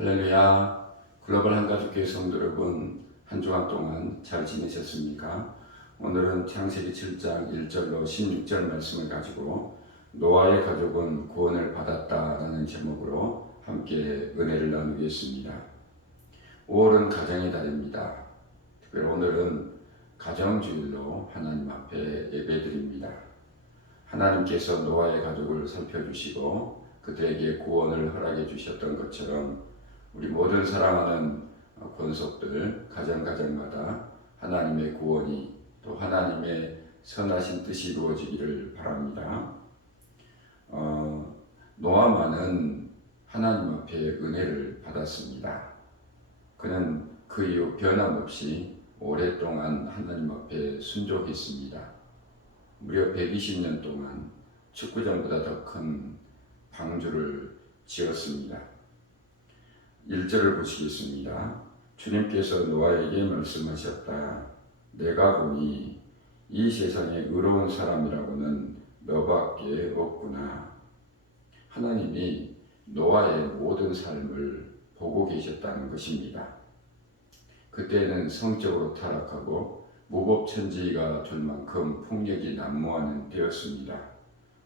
할렐루야. 글로벌 한가족교회 성도 여러분, 한 주간 동안 잘 지내셨습니까? 오늘은 창세기 7장 1절로 16절 말씀을 가지고 노아의 가족은 구원을 받았다라는 제목으로 함께 은혜를 나누겠습니다. 5월은 가정의 달입니다. 특별히 오늘은 가정주일로 하나님 앞에 예배드립니다. 하나님께서 노아의 가족을 살펴주시고 그들에게 구원을 허락해 주셨던 것처럼 우리 모든 사랑하는 권속들 가정가정마다 하나님의 구원이 또 하나님의 선하신 뜻이 이루어지기를 바랍니다. 노아만은 하나님 앞에 은혜를 받았습니다. 그는 그 이후 변함없이 오랫동안 하나님 앞에 순종했습니다. 무려 120년 동안 축구장보다 더 큰 방주를 지었습니다. 1절을 보시겠습니다. 주님께서 노아에게 말씀하셨다. 내가 보니 이 세상에 의로운 사람이라고는 너밖에 없구나. 하나님이 노아의 모든 삶을 보고 계셨다는 것입니다. 그때는 성적으로 타락하고 무법천지가 될 만큼 폭력이 난무하는 때였습니다.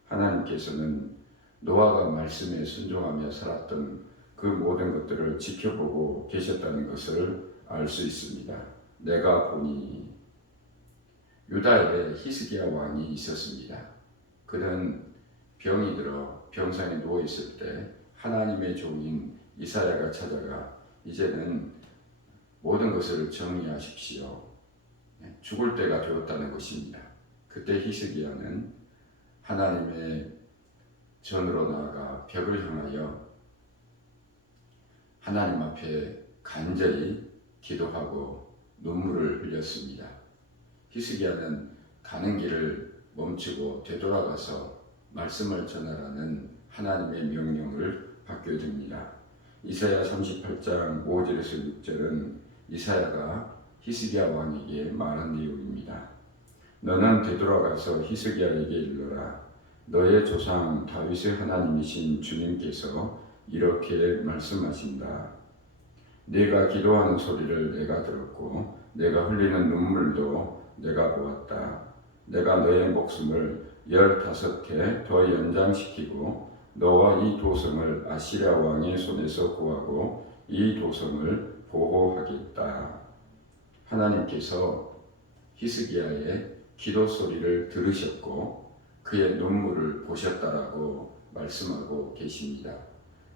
하나님께서는 노아가 말씀에 순종하며 살았던 그 모든 것들을 지켜보고 계셨다는 것을 알 수 있습니다. 내가 보니 유다에 히스기야 왕이 있었습니다. 그는 병이 들어 병상에 누워 있을 때 하나님의 종인 이사야가 찾아가 이제는 모든 것을 정리하십시오. 죽을 때가 되었다는 것입니다. 그때 히스기야는 하나님의 전으로 나아가 벽을 향하여 하나님 앞에 간절히 기도하고 눈물을 흘렸습니다. 히스기야는 가는 길을 멈추고 되돌아가서 말씀을 전하라는 하나님의 명령을 받게 됩니다. 이사야 38장 5절에서 6절은 이사야가 히스기야 왕에게 말한 내용입니다. 너는 되돌아가서 히스기야에게 일러라. 너의 조상 다윗의 하나님이신 주님께서 이렇게 말씀하신다. 네가 기도하는 소리를 내가 들었고 내가 흘리는 눈물도 내가 보았다. 내가 너의 목숨을 15해 더 연장시키고 너와 이 도성을 아시랴 왕의 손에서 구하고 이 도성을 보호하겠다. 하나님께서 히스기야의 기도 소리를 들으셨고 그의 눈물을 보셨다라고 말씀하고 계십니다.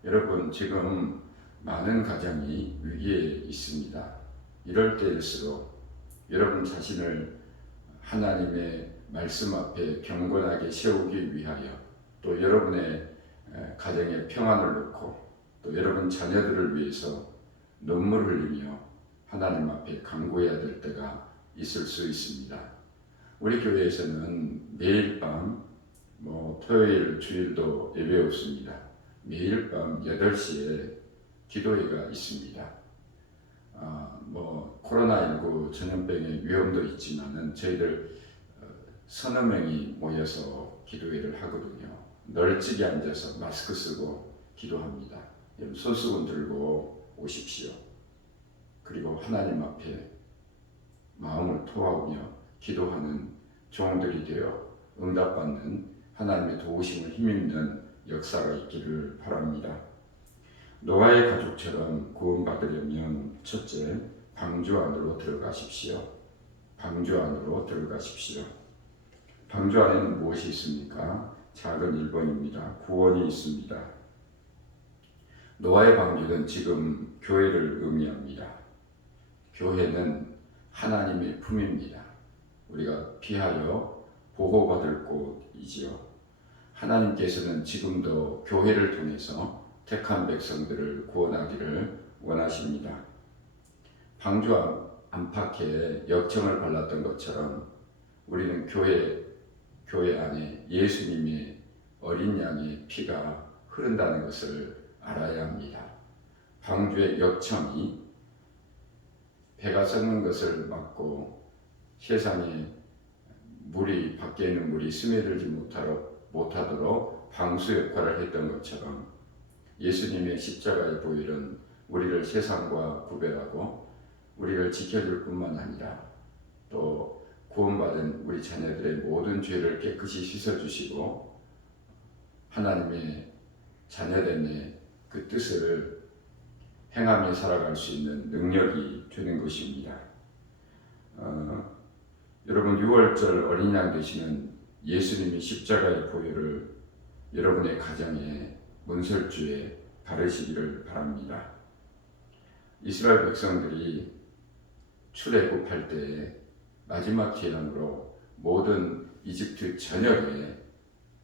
여러분, 지금 많은 가정이 위기에 있습니다. 이럴 때일수록 여러분 자신을 하나님의 말씀 앞에 경건하게 세우기 위하여 또 여러분의 가정에 평안을 놓고 또 여러분 자녀들을 위해서 눈물 흘리며 하나님 앞에 간구해야 될 때가 있을 수 있습니다. 우리 교회에서는 매일 밤 토요일 주일도 예배 없습니다. 매일 밤 8시에 기도회가 있습니다. 코로나19 전염병의 위험도 있지만은 저희들 서너 명이 모여서 기도회를 하거든요. 널찍이 앉아서 마스크 쓰고 기도합니다. 손수건 들고 오십시오. 그리고 하나님 앞에 마음을 토하며 기도하는 종들이 되어 응답받는 하나님의 도우심을 힘입는 역사가 있기를 바랍니다. 노아의 가족처럼 구원받으려면 첫째, 방주 안으로 들어가십시오. 방주 안으로 들어가십시오. 방주 안에는 무엇이 있습니까? 작은 1번입니다. 구원이 있습니다. 노아의 방주는 지금 교회를 의미합니다. 교회는 하나님의 품입니다. 우리가 피하여 보호받을 곳이지요. 하나님께서는 지금도 교회를 통해서 택한 백성들을 구원하기를 원하십니다. 방주 안팎에 역청을 발랐던 것처럼 우리는 교회 안에 예수님의 어린 양의 피가 흐른다는 것을 알아야 합니다. 방주의 역청이 배가 썩는 것을 막고 세상에 밖에 있는 물이 스며들지 못하도록 방수 역할을 했던 것처럼 예수님의 십자가의 보혈은 우리를 세상과 구별하고 우리를 지켜줄 뿐만 아니라 또 구원받은 우리 자녀들의 모든 죄를 깨끗이 씻어주시고 하나님의 자녀됨의 그 뜻을 행하며 살아갈 수 있는 능력이 되는 것입니다. 여러분 6월절 어린 양 되시는 예수님이 십자가의 보혈을 여러분의 가정에 문설주에 바르시기를 바랍니다. 이스라엘 백성들이 출애굽할 때에 마지막 재앙으로 모든 이집트 전역에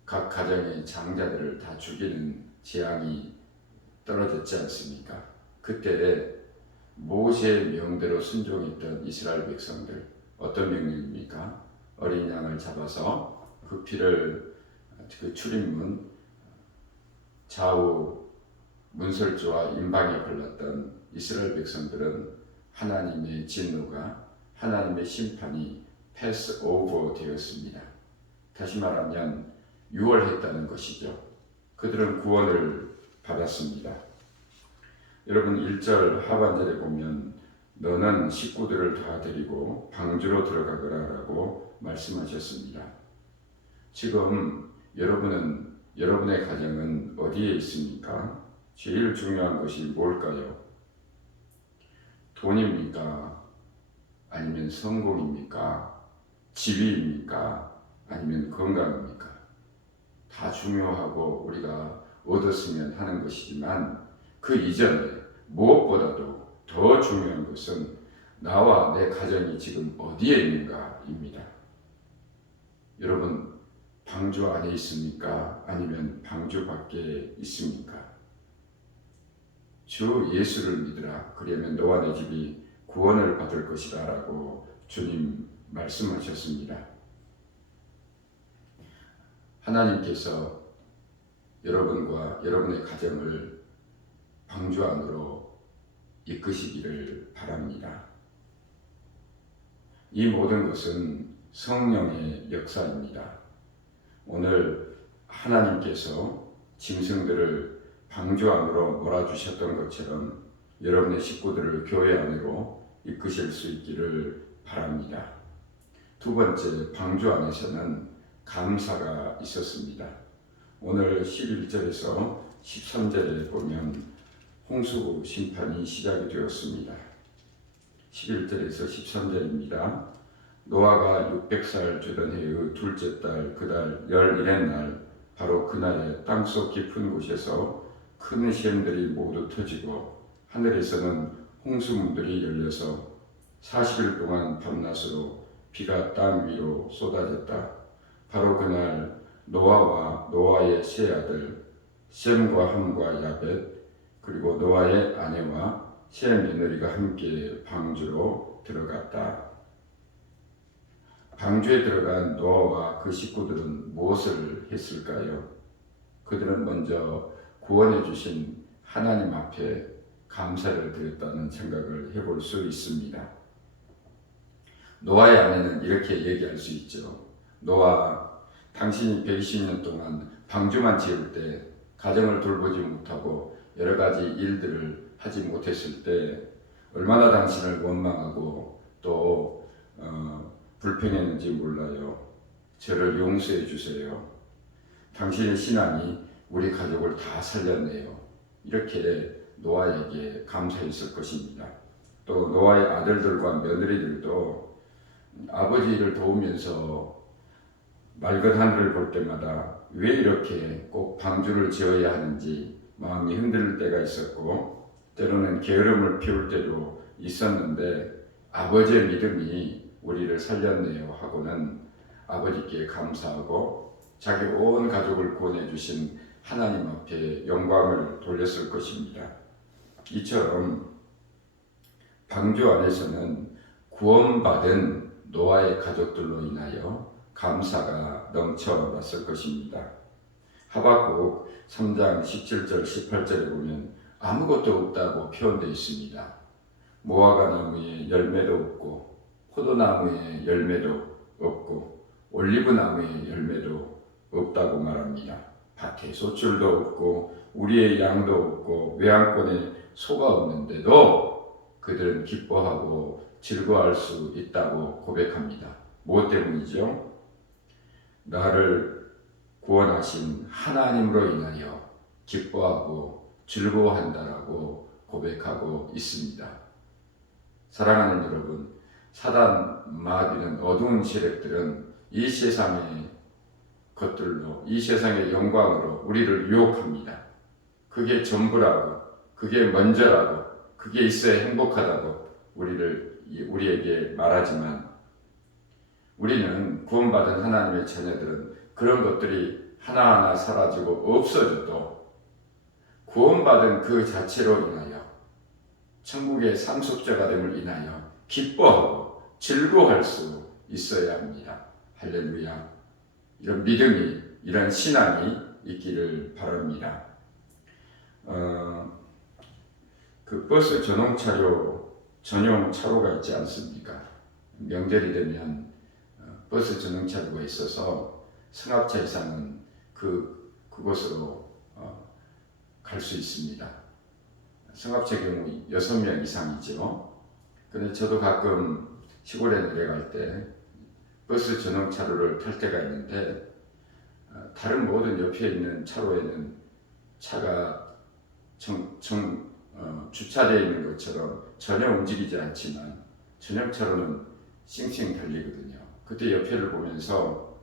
각 가정의 장자들을 다 죽이는 재앙이 떨어졌지 않습니까? 그때 모세의 명대로 순종했던 이스라엘 백성들 어떤 명령입니까? 어린 양을 잡아서 그 피를 그 출입문 좌우 문설주와 임방에 발랐던 이스라엘 백성들은 하나님의 진노가 하나님의 심판이 패스 오버 되었습니다. 다시 말하면 유월했다는 것이죠. 그들은 구원을 받았습니다. 여러분 1절 하반절에 보면 너는 식구들을 다 데리고 방주로 들어가거라 라고 말씀하셨습니다. 지금 여러분의 가정은 어디에 있습니까? 제일 중요한 것이 뭘까요? 돈입니까? 아니면 성공입니까? 지위입니까? 아니면 건강입니까? 다 중요하고 우리가 얻었으면 하는 것이지만 그 이전에 무엇보다도 더 중요한 것은 나와 내 가정이 지금 어디에 있는가입니다. 여러분 방주 안에 있습니까? 아니면 방주 밖에 있습니까? 주 예수를 믿으라. 그러면 너와 내 집이 구원을 받을 것이다 라고 주님 말씀하셨습니다. 하나님께서 여러분과 여러분의 가정을 방주 안으로 이끄시기를 바랍니다. 이 모든 것은 성령의 역사입니다. 오늘 하나님께서 짐승들을 방주 안으로 몰아주셨던 것처럼 여러분의 식구들을 교회 안으로 이끄실 수 있기를 바랍니다. 두 번째, 방주 안에서는 감사가 있었습니다. 오늘 11절에서 13절에 보면 홍수 심판이 시작이 되었습니다. 11절에서 13절입니다. 노아가 600살 되던 해의 둘째 달 그달 11의 날 바로 그날에 땅속 깊은 곳에서 큰 샘들이 모두 터지고 하늘에서는 홍수문들이 열려서 40일 동안 밤낮으로 비가 땅 위로 쏟아졌다. 바로 그날 노아와 노아의 세 아들 셈과 함과 야벳 그리고 노아의 아내와 세 며느리가 함께 방주로 들어갔다. 방주에 들어간 노아와 그 식구들은 무엇을 했을까요? 그들은 먼저 구원해 주신 하나님 앞에 감사를 드렸다는 생각을 해볼 수 있습니다. 노아의 아내는 이렇게 얘기할 수 있죠. 노아, 당신이 120년 동안 방주만 지을 때 가정을 돌보지 못하고 여러 가지 일들을 하지 못했을 때 얼마나 당신을 원망하고 또 불평했는지 몰라요. 저를 용서해 주세요. 당신의 신앙이 우리 가족을 다 살렸네요. 이렇게 노아에게 감사했을 것입니다. 또 노아의 아들들과 며느리들도 아버지를 도우면서 맑은 하늘을 볼 때마다 왜 이렇게 꼭 방주를 지어야 하는지 마음이 흔들릴 때가 있었고 때로는 게으름을 피울 때도 있었는데 아버지의 믿음이 우리를 살렸네요 하고는 아버지께 감사하고 자기 온 가족을 구원해 주신 하나님 앞에 영광을 돌렸을 것입니다. 이처럼 방주 안에서는 구원받은 노아의 가족들로 인하여 감사가 넘쳐났을 것입니다. 하박국 3장 17절 18절에 보면 아무것도 없다고 표현되어 있습니다. 무화과 나무에 열매도 없고 포도나무에 열매도 없고 올리브 나무에 열매도 없다고 말합니다. 밭에 소출도 없고 우리의 양도 없고 외양권에 소가 없는데도 그들은 기뻐하고 즐거워할 수 있다고 고백합니다. 무엇 때문이죠? 나를 구원하신 하나님으로 인하여 기뻐하고 즐거워한다라고 고백하고 있습니다. 사랑하는 여러분, 사단, 마귀는 어두운 세력들은 이 세상의 것들로, 이 세상의 영광으로 우리를 유혹합니다. 그게 전부라고, 그게 먼저라고, 그게 있어야 행복하다고 우리에게 말하지만, 우리는 구원받은 하나님의 자녀들은 그런 것들이 하나하나 사라지고 없어져도 구원받은 그 자체로 인하여 천국의 상속자가 됨을 인하여 기뻐하고 즐거워할 수 있어야 합니다. 할렐루야. 이런 믿음이, 이런 신앙이 있기를 바랍니다. 그 버스 전용 차로가 있지 않습니까? 명절이 되면 버스 전용 차로가 있어서 승합차 이상은 그곳으로 갈 수 있습니다. 승합차 경우 6명 이상이죠. 근데 저도 가끔 시골에 내려갈 때 버스 전용 차로를 탈 때가 있는데, 다른 모든 옆에 있는 차로에는 차가 주차되어 있는 것처럼 전혀 움직이지 않지만 전용 차로는 싱싱 달리거든요. 그때 옆에를 보면서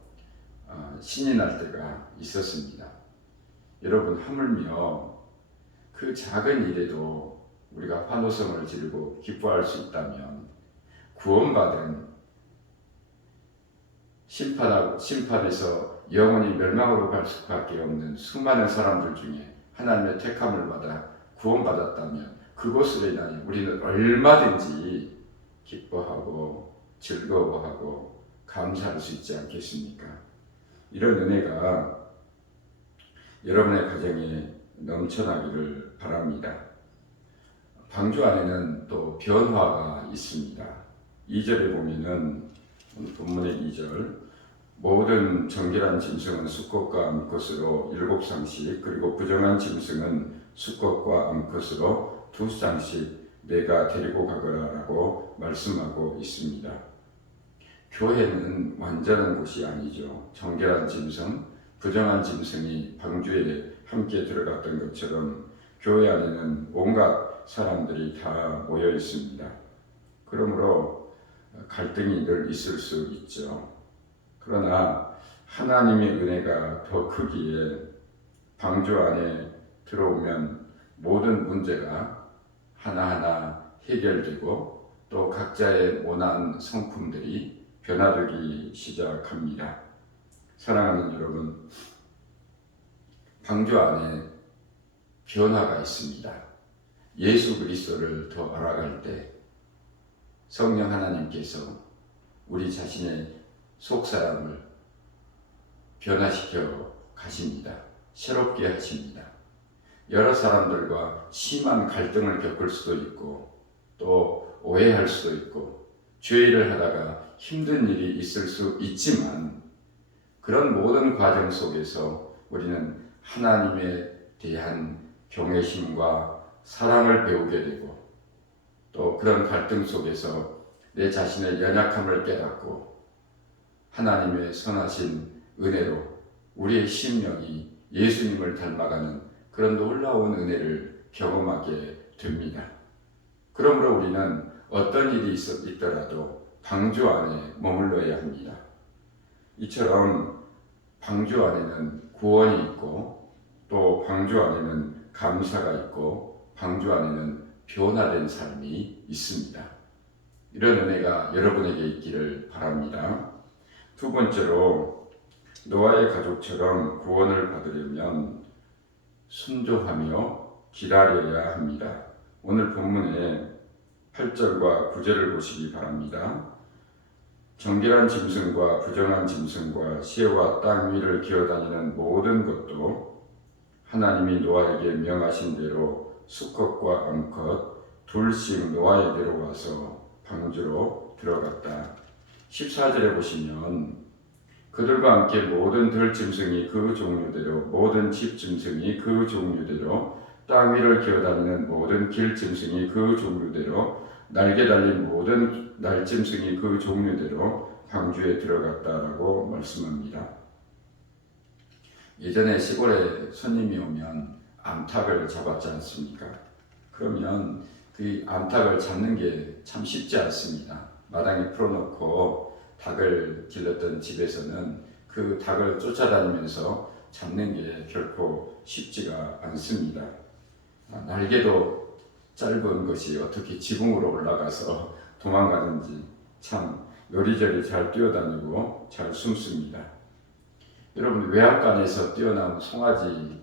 신이 날 때가 있었습니다. 여러분, 하물며 그 작은 일에도 우리가 환호성을 지르고 기뻐할 수 있다면 구원받은 심판에서 영원히 멸망으로 갈 수밖에 없는 수많은 사람들 중에 하나님의 택함을 받아 구원받았다면 그것으로 인하여 우리는 얼마든지 기뻐하고 즐거워하고 감사할 수 있지 않겠습니까? 이런 은혜가 여러분의 가정에 넘쳐나기를 바랍니다. 방주 안에는 또 변화가 있습니다. 2절에 보면은, 본문의 2절, 모든 정결한 짐승은 수컷과 암컷으로 7쌍씩, 그리고 부정한 짐승은 수컷과 암컷으로 2쌍씩 내가 데리고 가거라라고 말씀하고 있습니다. 교회는 완전한 곳이 아니죠. 정결한 짐승, 부정한 짐승이 방주에 함께 들어갔던 것처럼 교회 안에는 온갖 사람들이 다 모여 있습니다. 그러므로 갈등이 늘 있을 수 있죠. 그러나 하나님의 은혜가 더 크기에 방주 안에 들어오면 모든 문제가 하나하나 해결되고 또 각자의 원한 성품들이 변화되기 시작합니다. 사랑하는 여러분, 방주 안에 변화가 있습니다. 예수 그리스도를 더 알아갈 때 성령 하나님께서 우리 자신의 속사람을 변화시켜 가십니다. 새롭게 하십니다. 여러 사람들과 심한 갈등을 겪을 수도 있고 또 오해할 수도 있고 죄를 하다가 힘든 일이 있을 수 있지만, 그런 모든 과정 속에서 우리는 하나님에 대한 경외심과 사랑을 배우게 되고, 또 그런 갈등 속에서 내 자신의 연약함을 깨닫고 하나님의 선하신 은혜로 우리의 심령이 예수님을 닮아가는 그런 놀라운 은혜를 경험하게 됩니다. 그러므로 우리는 어떤 일이 있더라도 방주 안에 머물러야 합니다. 이처럼 방주 안에는 구원이 있고, 또 방주 안에는 감사가 있고, 방주 안에는 변화된 삶이 있습니다. 이런 은혜가 여러분에게 있기를 바랍니다. 두 번째로, 노아의 가족처럼 구원을 받으려면 순종하며 기다려야 합니다. 오늘 본문의 8절과 9절을 보시기 바랍니다. 정결한 짐승과 부정한 짐승과 새와 땅 위를 기어다니는 모든 것도 하나님이 노아에게 명하신 대로 수컷과 암컷 둘씩 노아에게로 와서 방주로 들어갔다. 14절에 보시면 그들과 함께 모든 들짐승이 그 종류대로, 모든 집짐승이 그 종류대로, 땅 위를 기어다니는 모든 길짐승이 그 종류대로 날개 달린 모든 날짐승이 그 종류대로 방주에 들어갔다라고 말씀합니다. 예전에 시골에 손님이 오면 암탉을 잡았지 않습니까? 그러면 그 암탉을 잡는 게 참 쉽지 않습니다. 마당에 풀어놓고 닭을 길렀던 집에서는 그 닭을 쫓아다니면서 잡는 게 결코 쉽지가 않습니다. 날개도 짧은 것이 어떻게 지붕으로 올라가서 도망가는지 참 요리조리 잘 뛰어다니고 잘 숨습니다. 여러분 외양간에서 뛰어나온 송아지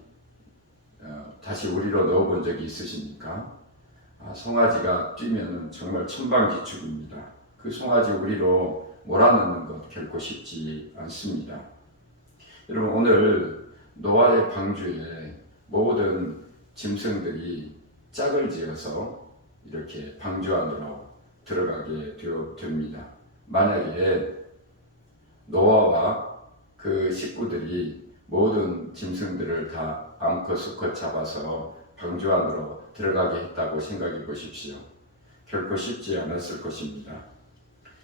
다시 우리로 넣어본 적이 있으십니까? 송아지가 뛰면 정말 천방지축입니다. 그 송아지 우리로 몰아넣는 것 결코 쉽지 않습니다. 여러분 오늘 노아의 방주에 모든 짐승들이 짝을 지어서 이렇게 방주 안으로 들어가게 됩니다. 만약에 노아와 그 식구들이 모든 짐승들을 다 암컷 수컷 잡아서 방주 안으로 들어가게 했다고 생각해 보십시오. 결코 쉽지 않았을 것입니다.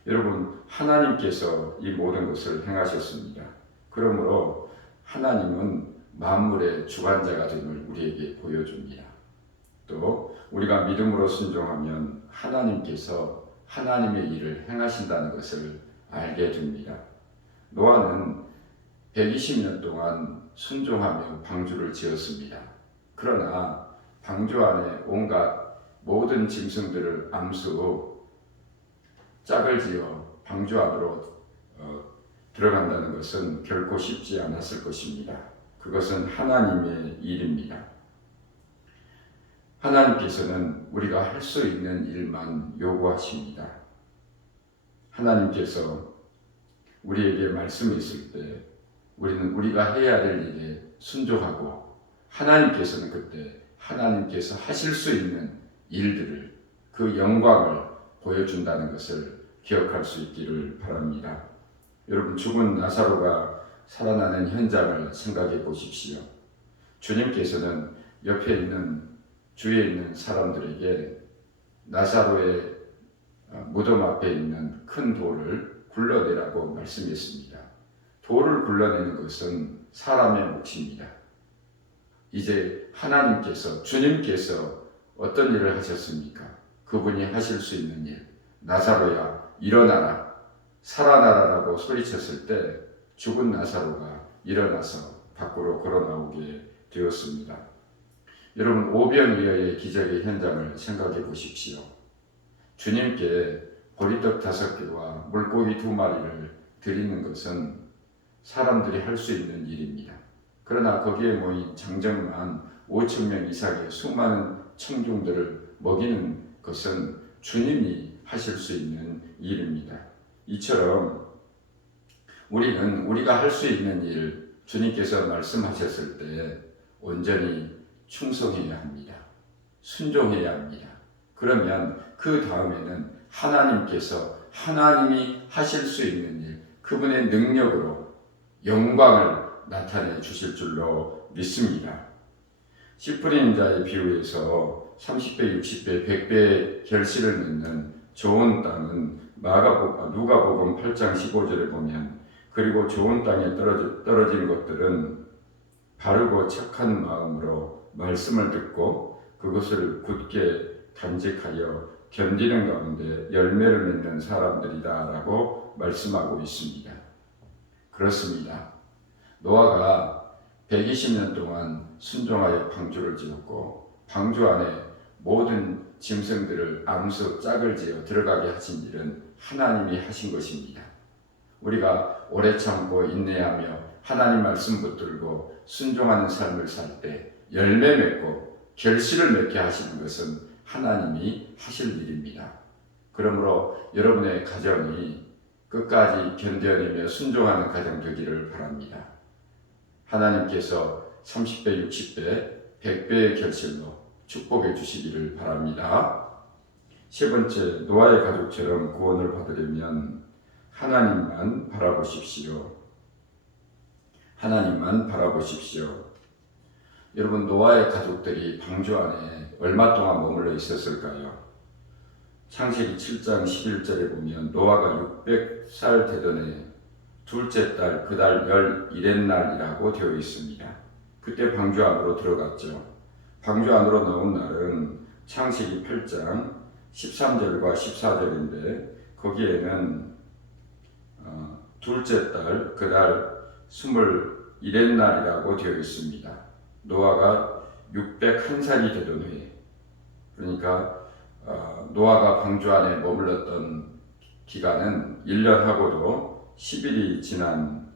여러분 하나님께서 이 모든 것을 행하셨습니다. 그러므로 하나님은 만물의 주관자가 됨을 우리에게 보여줍니다. 또 우리가 믿음으로 순종하면 하나님께서 하나님의 일을 행하신다는 것을 알게 됩니다. 노아는 120년 동안 순종하며 방주를 지었습니다. 그러나 방주 안에 온갖 모든 짐승들을 암수 짝을 지어 방주 안으로 들어간다는 것은 결코 쉽지 않았을 것입니다. 그것은 하나님의 일입니다. 하나님께서는 우리가 할 수 있는 일만 요구하십니다. 하나님께서 우리에게 말씀했을 때 우리는 우리가 해야 될 일에 순종하고 하나님께서는 그때 하나님께서 하실 수 있는 일들을 그 영광을 보여준다는 것을 기억할 수 있기를 바랍니다. 여러분 죽은 나사로가 살아나는 현장을 생각해 보십시오. 주님께서는 옆에 있는 주위에 있는 사람들에게 나사로의 무덤 앞에 있는 큰 돌을 굴러내라고 말씀했습니다. 돌을 굴러내는 것은 사람의 몫입니다. 이제 하나님께서 주님께서 어떤 일을 하셨습니까? 그분이 하실 수 있는 일, 나사로야 일어나라 살아나라라고 소리쳤을 때 죽은 나사로가 일어나서 밖으로 걸어나오게 되었습니다. 여러분 오병이어의 기적의 현장을 생각해 보십시오. 주님께 보리떡 5개와 물고기 2마리를 드리는 것은 사람들이 할 수 있는 일입니다. 그러나 거기에 모인 장정만 5,000명 이상의 수많은 청중들을 먹이는 것은 주님이 하실 수 있는 일입니다. 이처럼 우리는 우리가 할 수 있는 일, 주님께서 말씀하셨을 때 온전히 충성해야 합니다. 순종해야 합니다. 그러면 그 다음에는 하나님께서 하나님이 하실 수 있는 일, 그분의 능력으로 영광을 나타내 주실 줄로 믿습니다. 씨 뿌리는 자의 비유에서 30배, 60배, 100배의 결실을 맺는 좋은 땅은 누가복음 8장 15절에 보면 그리고 좋은 땅에 떨어진 것들은 바르고 착한 마음으로 말씀을 듣고 그것을 굳게 간직하여 견디는 가운데 열매를 맺는 사람들이다 라고 말씀하고 있습니다. 그렇습니다. 노아가 120년 동안 순종하여 방주를 지었고 방주 안에 모든 짐승들을 암수 짝을 지어 들어가게 하신 일은 하나님이 하신 것입니다. 우리가 오래 참고 인내하며 하나님 말씀 붙들고 순종하는 삶을 살 때 열매 맺고 결실을 맺게 하시는 것은 하나님이 하실 일입니다. 그러므로 여러분의 가정이 끝까지 견뎌내며 순종하는 가정 되기를 바랍니다. 하나님께서 30배, 60배, 100배의 결실로 축복해 주시기를 바랍니다. 세 번째, 노아의 가족처럼 구원을 받으려면 하나님만 바라보십시오. 하나님만 바라보십시오. 여러분, 노아의 가족들이 방주 안에 얼마 동안 머물러 있었을까요? 창세기 7장 11절에 보면 노아가 600살 되던 해 둘째 달 그 달 11일날이라고 되어 있습니다. 그때 방주 안으로 들어갔죠. 방주 안으로 나온 날은 창세기 8장 13절과 14절인데 거기에는 둘째 달 그 달 21일날이라고 되어 있습니다. 노아가 601살이 되던 해, 그러니까 노아가 방주 안에 머물렀던 기간은 1년하고도 10일이 지난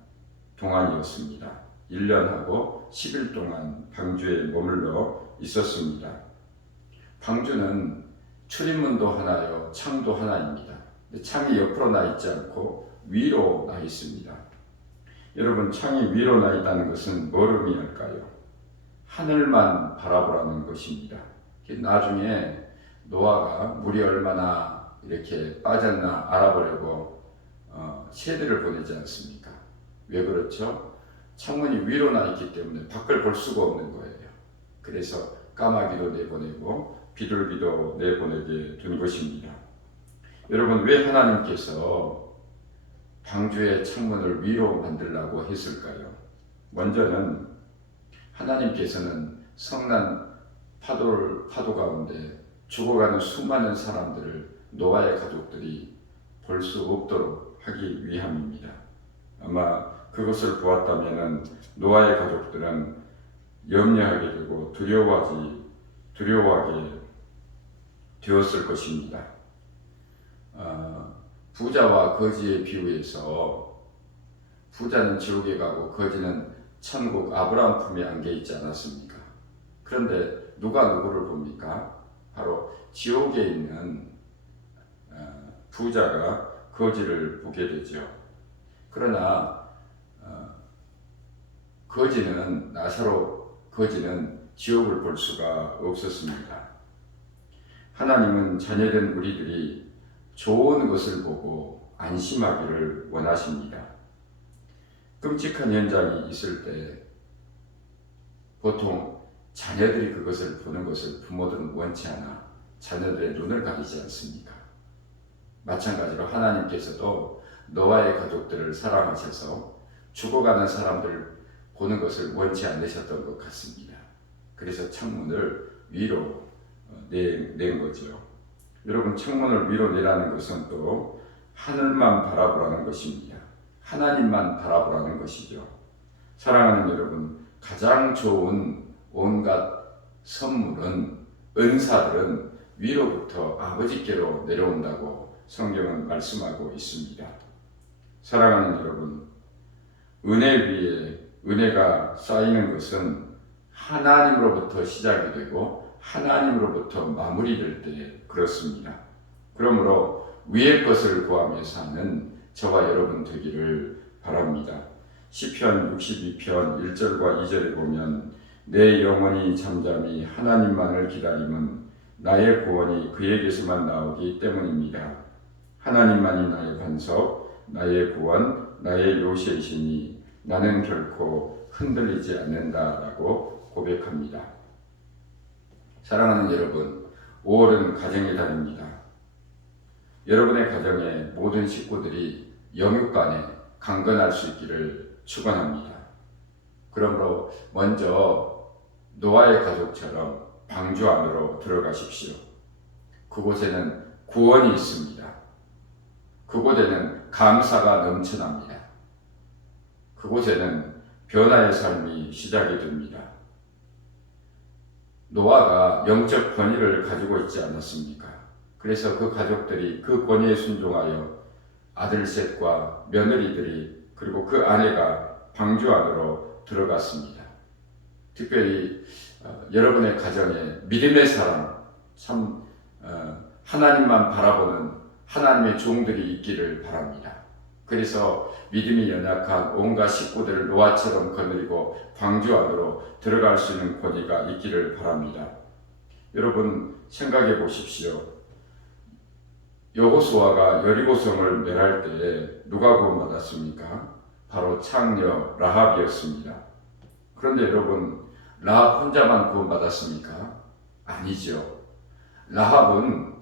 동안이었습니다. 1년하고 10일 동안 방주에 머물러 있었습니다. 방주는 출입문도 하나요, 창도 하나입니다. 창이 옆으로 나 있지 않고 위로 나 있습니다. 여러분, 창이 위로 나 있다는 것은 뭘 의미할까요? 하늘만 바라보라는 것입니다. 나중에 노아가 물이 얼마나 이렇게 빠졌나 알아보려고 새들을 보내지 않습니까? 왜 그렇죠? 창문이 위로 나 있기 때문에 밖을 볼 수가 없는 거예요. 그래서 까마귀도 내보내고 비둘기도 내보내게 된 것입니다. 여러분, 왜 하나님께서 방주의 창문을 위로 만들라고 했을까요? 먼저는 하나님께서는 성난 파도 가운데 죽어가는 수많은 사람들을 노아의 가족들이 볼 수 없도록 하기 위함입니다. 아마 그것을 보았다면 노아의 가족들은 염려하게 되고 두려워하게 되었을 것입니다. 부자와 거지의 비유에서 부자는 지옥에 가고 거지는 천국 아브라함 품에 안겨 있지 않았습니까? 그런데 누가 누구를 봅니까? 바로 지옥에 있는 부자가 거지를 보게 되죠. 그러나 거지는 지옥을 볼 수가 없었습니다. 하나님은 자녀된 우리들이 좋은 것을 보고 안심하기를 원하십니다. 끔찍한 현장이 있을 때 보통 자녀들이 그것을 보는 것을 부모들은 원치 않아 자녀들의 눈을 가리지 않습니까? 마찬가지로 하나님께서도 노아의 가족들을 사랑하셔서 죽어가는 사람들 보는 것을 원치 않으셨던 것 같습니다. 그래서 창문을 위로 낸 거죠. 여러분, 창문을 위로 내라는 것은 또 하늘만 바라보라는 것입니다. 하나님만 바라보라는 것이죠. 사랑하는 여러분, 가장 좋은 온갖 선물은, 은사들은 위로부터 아버지께로 내려온다고 성경은 말씀하고 있습니다. 사랑하는 여러분, 은혜 위에 은혜가 쌓이는 것은 하나님으로부터 시작이 되고 하나님으로부터 마무리될 때 그렇습니다. 그러므로 위의 것을 구하며 사는 저와 여러분 되기를 바랍니다. 시편 62편 1절과 2절에 보면 내 영혼이 잠잠히 하나님만을 기다림은 나의 구원이 그에게서만 나오기 때문입니다. 하나님만이 나의 반석, 나의 구원, 나의 요새이시니 나는 결코 흔들리지 않는다라고 고백합니다. 사랑하는 여러분, 5월은 가정의 달입니다. 여러분의 가정의 모든 식구들이 영육간에 강건할 수 있기를 축원합니다. 그러므로 먼저 노아의 가족처럼 방주 안으로 들어가십시오. 그곳에는 구원이 있습니다. 그곳에는 감사가 넘쳐납니다. 그곳에는 변화의 삶이 시작이 됩니다. 노아가 영적 권위를 가지고 있지 않았습니까? 그래서 그 가족들이 그 권위에 순종하여 아들 셋과 며느리들이 그리고 그 아내가 방주 안으로 들어갔습니다. 특별히 여러분의 가정에 믿음의 사람, 참 하나님만 바라보는 하나님의 종들이 있기를 바랍니다. 그래서 믿음이 연약한 온갖 식구들을 노아처럼 거느리고 방주 안으로 들어갈 수 있는 권위가 있기를 바랍니다. 여러분 생각해 보십시오. 여호수아가 여리고성을 멸할 때에 누가 구원받았습니까? 바로 창녀 라합이었습니다. 그런데 여러분, 라합 혼자만 구원받았습니까? 아니죠. 라합은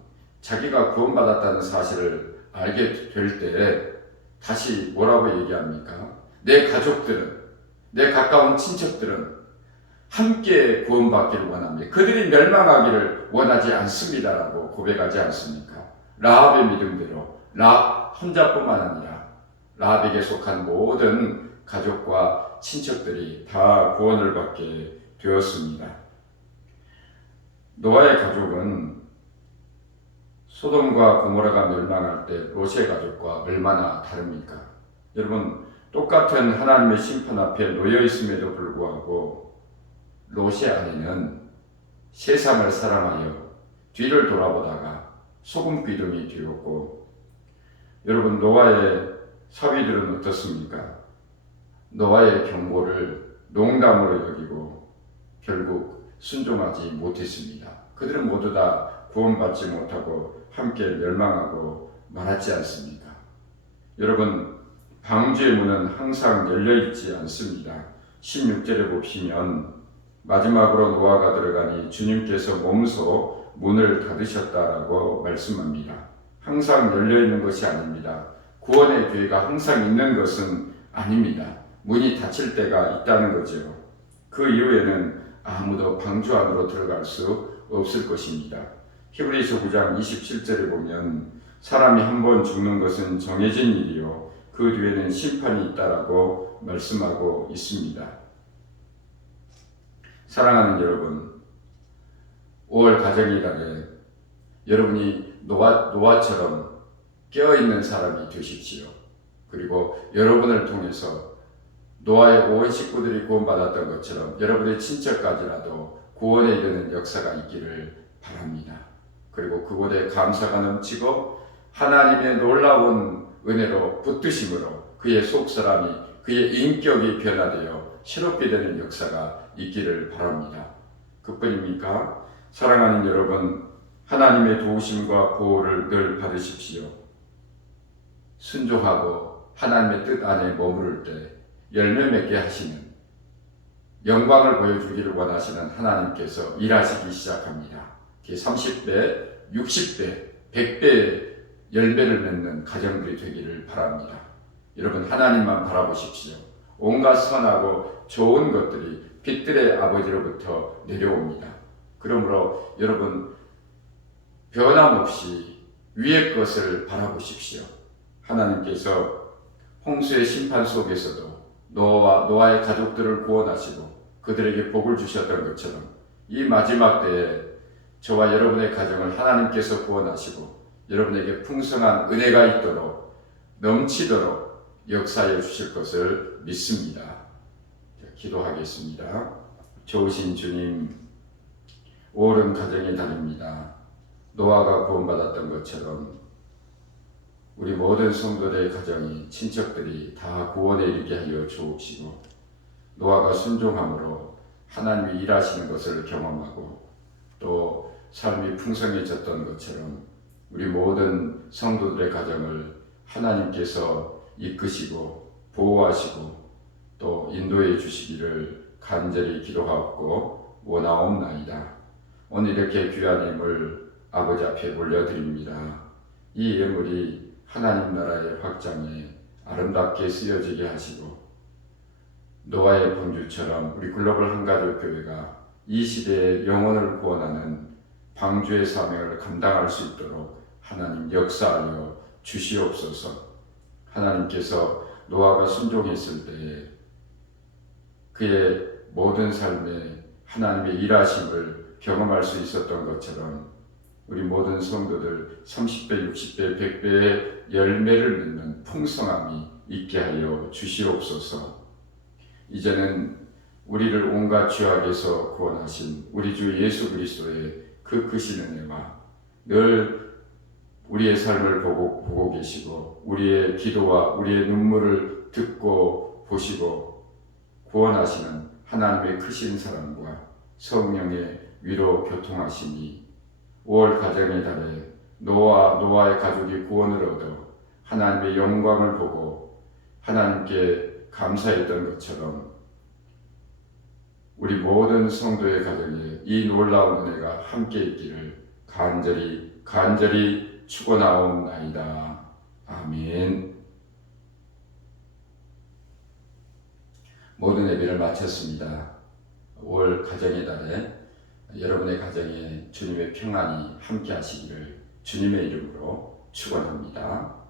자기가 구원받았다는 사실을 알게 될 때 다시 뭐라고 얘기합니까? 내 가족들은, 내 가까운 친척들은 함께 구원받기를 원합니다. 그들이 멸망하기를 원하지 않습니다라고 고백하지 않습니까? 라합의 믿음대로 라합 혼자뿐만 아니라 라합에게 속한 모든 가족과 친척들이 다 구원을 받게 되었습니다. 노아의 가족은 소돔과 고모라가 멸망할 때 롯의 가족과 얼마나 다릅니까? 여러분, 똑같은 하나님의 심판 앞에 놓여 있음에도 불구하고 롯의 아내는 세상을 사랑하여 뒤를 돌아보다가 소금 기둥이 되었고, 여러분, 노아의 사위들은 어떻습니까? 노아의 경고를 농담으로 여기고 결국 순종하지 못했습니다. 그들은 모두 다 구원받지 못하고 함께 멸망하고 말았지 않습니까? 여러분, 방주의 문은 항상 열려있지 않습니다. 16절에 보시면 마지막으로 노아가 들어가니 주님께서 몸소 문을 닫으셨다라고 말씀합니다. 항상 열려있는 것이 아닙니다. 구원의 기회가 항상 있는 것은 아닙니다. 문이 닫힐 때가 있다는 거죠. 그 이후에는 아무도 방주 안으로 들어갈 수 없을 것입니다. 히브리서 9장 27절에 보면 사람이 한 번 죽는 것은 정해진 일이요 그 뒤에는 심판이 있다라고 말씀하고 있습니다. 사랑하는 여러분, 5월 가정의 달에 여러분이 노아처럼 깨어있는 사람이 되십시오. 그리고 여러분을 통해서 노아의 온 식구들이 구원받았던 것처럼 여러분의 친척까지라도 구원에 이르는 역사가 있기를 바랍니다. 그리고 그곳에 감사가 넘치고 하나님의 놀라운 은혜로 붙드심으로 그의 속사람이 그의 인격이 변화되어 새롭게 되는 역사가 있기를 바랍니다. 그뿐입니까? 사랑하는 여러분, 하나님의 도우심과 보호를 늘 받으십시오. 순종하고 하나님의 뜻 안에 머무를 때 열매 맺게 하시는, 영광을 보여주기를 원하시는 하나님께서 일하시기 시작합니다. 30배, 60배, 100배의 열매를 맺는 가정들이 되기를 바랍니다. 여러분, 하나님만 바라보십시오. 온갖 선하고 좋은 것들이 빛들의 아버지로부터 내려옵니다. 그러므로 여러분, 변함없이 위의 것을 바라보십시오. 하나님께서 홍수의 심판 속에서도 노아의 가족들을 구원하시고 그들에게 복을 주셨던 것처럼 이 마지막 때에 저와 여러분의 가정을 하나님께서 구원하시고 여러분에게 풍성한 은혜가 있도록 넘치도록 역사해 주실 것을 믿습니다. 기도하겠습니다. 좋으신 주님, 5월은 가정의 달입니다. 노아가 구원받았던 것처럼 우리 모든 성도들의 가정이, 친척들이 다 구원에 이르게 하여 주옵시고 노아가 순종함으로 하나님이 일하시는 것을 경험하고 또 삶이 풍성해졌던 것처럼 우리 모든 성도들의 가정을 하나님께서 이끄시고 보호하시고 또 인도해 주시기를 간절히 기도하옵고 원하옵나이다. 오늘 이렇게 귀한 예물 아버지 앞에 올려드립니다. 이 예물이 하나님 나라의 확장에 아름답게 쓰여지게 하시고 노아의 방주처럼 우리 글로벌 한가족 교회가 이 시대의 영혼을 구원하는 방주의 사명을 감당할 수 있도록 하나님 역사하여 주시옵소서. 하나님께서 노아가 순종했을 때에 그의 모든 삶에 하나님의 일하심을 경험할 수 있었던 것처럼 우리 모든 성도들 30배, 60배, 100배의 열매를 맺는 풍성함이 있게 하여 주시옵소서. 이제는 우리를 온갖 죄악에서 구원하신 우리 주 예수 그리스도의 그 크신 은혜와 늘 우리의 삶을 보고 계시고 우리의 기도와 우리의 눈물을 듣고 보시고 구원하시는 하나님의 크신 사랑과 성령의 위로 교통하시니 5월 가정의 달에 노아의 가족이 구원을 얻어 하나님의 영광을 보고 하나님께 감사했던 것처럼 우리 모든 성도의 가정에 이 놀라운 은혜가 함께 있기를 간절히 축원하옵나이다. 아멘. 모든 예배를 마쳤습니다. 올 가정의 달에 여러분의 가정에 주님의 평안이 함께 하시기를 주님의 이름으로 축원합니다.